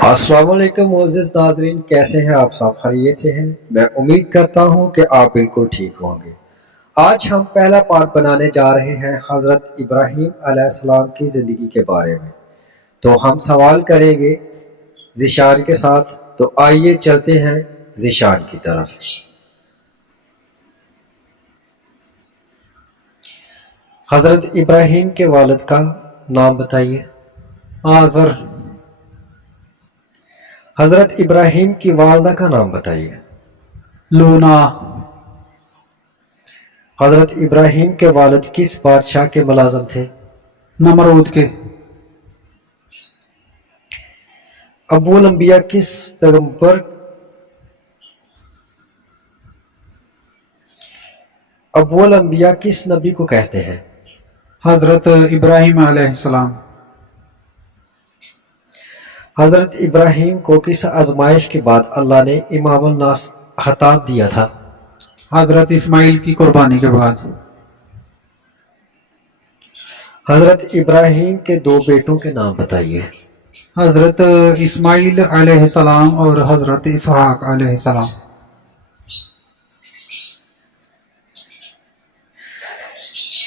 السلام علیکم معزز ناظرین، کیسے ہیں آپ؟ سب خیریت سے ہیں؟ میں امید کرتا ہوں کہ آپ بالکل ٹھیک ہوں گے۔ آج ہم پہلا پارٹ بنانے جا رہے ہیں حضرت ابراہیم علیہ السلام کی زندگی کے بارے میں۔ تو ہم سوال کریں گے ذیشان کے ساتھ، تو آئیے چلتے ہیں ذیشان کی طرف۔ حضرت ابراہیم کے والد کا نام بتائیے۔ آزر۔ حضرت ابراہیم کی والدہ کا نام بتائیے۔ لونا۔ حضرت ابراہیم کے والد کس بادشاہ کے ملازم تھے؟ نمرود کے۔ ابو الانبیاء کس پیغمبر ابو الانبیاء کس نبی کو کہتے ہیں؟ حضرت ابراہیم علیہ السلام۔ حضرت ابراہیم کو کس آزمائش کے بعد اللہ نے امام الناس خطاب دیا تھا؟ حضرت اسماعیل کی قربانی کے بعد۔ حضرت ابراہیم کے دو بیٹوں کے نام بتائیے۔ حضرت اسماعیل علیہ السلام اور حضرت اسحاق علیہ السلام۔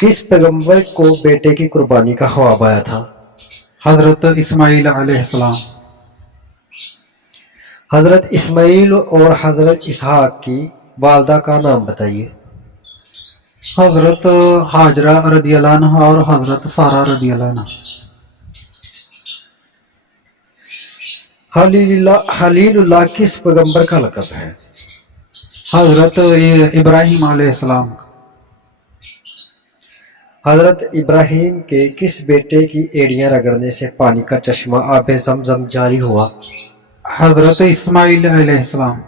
کس پیغمبر کو بیٹے کی قربانی کا خواب آیا تھا؟ حضرت اسماعیل علیہ السلام۔ حضرت اسماعیل اور حضرت اسحاق کی والدہ کا نام بتائیے۔ حضرت حاجرہ رضی اللہ عنہ اور حضرت سارہ رضی اللہ عنہ۔ خلیل اللہ کس پیغمبر کا لقب ہے؟ حضرت ابراہیم علیہ السلام۔ حضرت ابراہیم کے کس بیٹے کی ایڑیاں رگڑنے سے پانی کا چشمہ آب زمزم جاری ہوا؟ حضرت اسماعیل علیہ السلام۔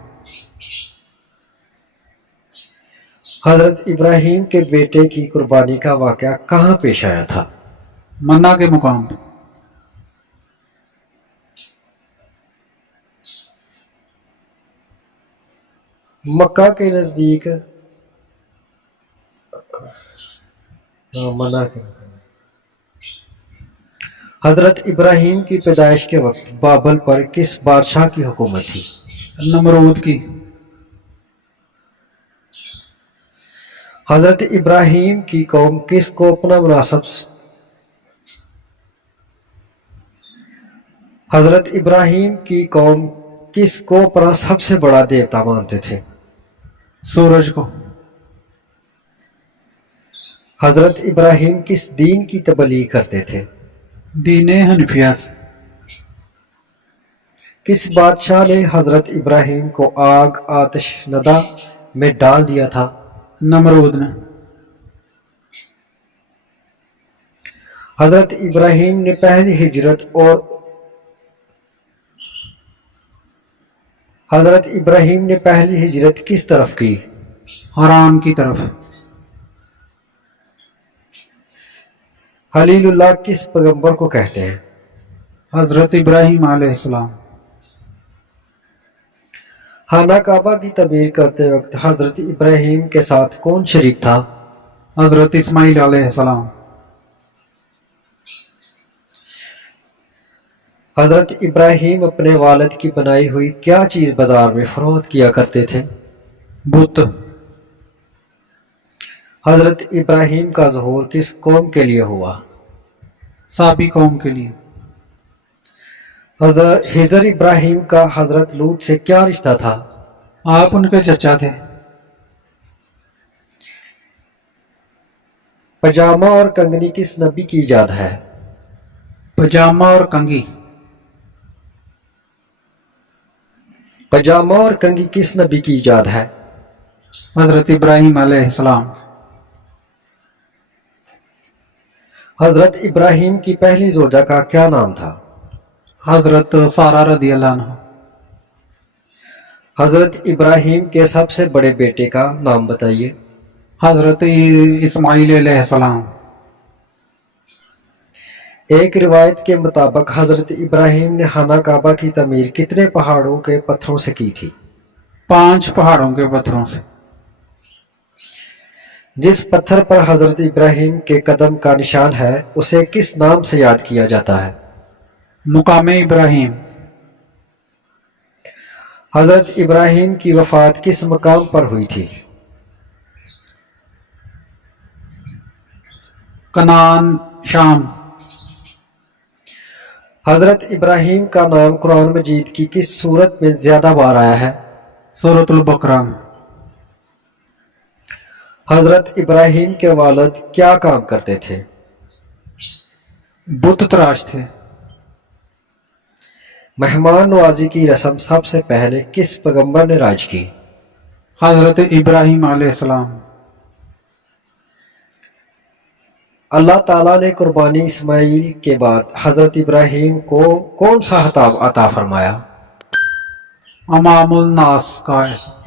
حضرت ابراہیم کے بیٹے کی قربانی کا واقعہ کہاں پیش آیا تھا؟ منا کے مقام پر۔ مکہ کے نزدیک منا کے مقام۔ حضرت ابراہیم کی پیدائش کے وقت بابل پر کس بادشاہ کی حکومت تھی؟ نمرود کی۔ حضرت ابراہیم کی قوم کس کو اپنا مناسب حضرت ابراہیم کی قوم کس کو اپنا سب سے بڑا دیوتا مانتے تھے؟ سورج کو۔ حضرت ابراہیم کس دین کی تبلیغ کرتے تھے؟ دین حنفیہ۔ کس بادشاہ نے حضرت ابراہیم کو آگ آتش ندہ میں ڈال دیا تھا؟ نمرود نے۔ حضرت ابراہیم نے پہلی ہجرت کس طرف کی؟ حرام کی طرف۔ خلیل اللہ کس پیغمبر کو کہتے ہیں؟ حضرت ابراہیم علیہ السلام۔ خانہ کعبہ کی تعمیر کرتے وقت حضرت ابراہیم کے ساتھ کون شریک تھا؟ حضرت اسماعیل علیہ السلام۔ حضرت ابراہیم اپنے والد کی بنائی ہوئی کیا چیز بازار میں فروخت کیا کرتے تھے؟ بت۔ حضرت ابراہیم کا ظہور کس قوم کے لیے ہوا؟ سابی قوم کے لیے۔ حضرت ہجر ابراہیم کا حضرت لوط سے کیا رشتہ تھا؟ آپ ان کے چچا تھے۔ پاجامہ اور کنگنی کس نبی کی ایجاد ہے؟ پاجامہ اور کنگھی۔ پاجامہ اور کنگھی کس نبی کی ایجاد ہے؟ حضرت ابراہیم علیہ السلام۔ حضرت ابراہیم کی پہلی زوجہ کا کیا نام تھا؟ حضرت سارہ رضی اللہ عنہ۔ حضرت ابراہیم کے سب سے بڑے بیٹے کا نام بتائیے۔ حضرت اسماعیل علیہ السلام۔ ایک روایت کے مطابق حضرت ابراہیم نے خانہ کعبہ کی تعمیر کتنے پہاڑوں کے پتھروں سے کی تھی؟ 5 پہاڑوں کے پتھروں سے۔ جس پتھر پر حضرت ابراہیم کے قدم کا نشان ہے اسے کس نام سے یاد کیا جاتا ہے؟ مقام ابراہیم۔ حضرت ابراہیم کی وفات کس مقام پر ہوئی تھی؟ کنان، شام۔ حضرت ابراہیم کا نام قرآن مجید کی کس صورت میں زیادہ بار آیا ہے؟ سورۃ البقرہ میں۔ حضرت ابراہیم کے والد کیا کام کرتے تھے؟ بت تراش تھے۔ مہمان نوازی کی رسم سب سے پہلے کس پیغمبر نے رائج کی؟ حضرت ابراہیم علیہ السلام۔ اللہ تعالیٰ نے قربانی اسماعیل کے بعد حضرت ابراہیم کو کون سا خطاب عطا فرمایا؟ امام الناس قائد۔